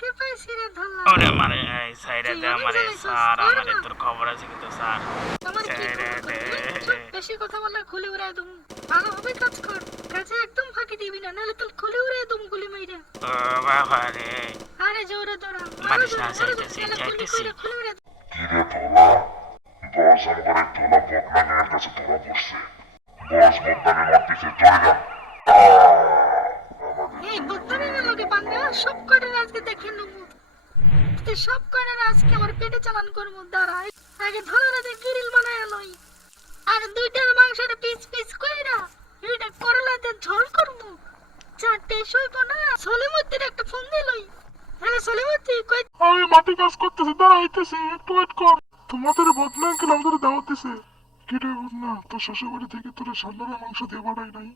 কাকে পাইছি রে ধরলাম ওরে মানে এই সাইডে দে আমারে স্যার আমারে তোর খবর আছে কিন্তু স্যার। আমার কি ছেড়ে খবর? দে। চুপ, বেশি কথা বললে খুলে উড়াই দেবো ভালোভাবে কাজ কর কাজে একদম ফাঁকি দিবি না নাহলে তোর খুলে দেবো গুলি মাইরা। ও বাবা রে। আরে জোরে দৌড়া না, যাইতেছি। কিরে ধলা বস আমার ধলা কাছে ধরা পড়ছে। বস বদনামে মারতেছে চলে যান সব কটার আজকে দেখে নেব? সব কটার আজকে আমার পেটে চালান করব? দাঁড়া আগে ধরে রাতে গ্রিল বানায় লই। আর দুইটার মাংসের পিস পিস কইরা দুইটা করলাতে ঝোল করব। চারটে সইব না, সলিমুদ্দির একটা ফোন দিলই হ্যালো সলিমুদ্দি, কই আমি মাটি কাজ করতেছি দাঁড়া হইতেছি একটু ওয়েট কর। তোমাদের বদনা আঙ্কেল আমাদের দাওয়াত দিছে? কেটে বদনা তোর শ্বশুর বাড়ি থেকে তোর সামনের মাংস দিয়ে পাঠাই নাই?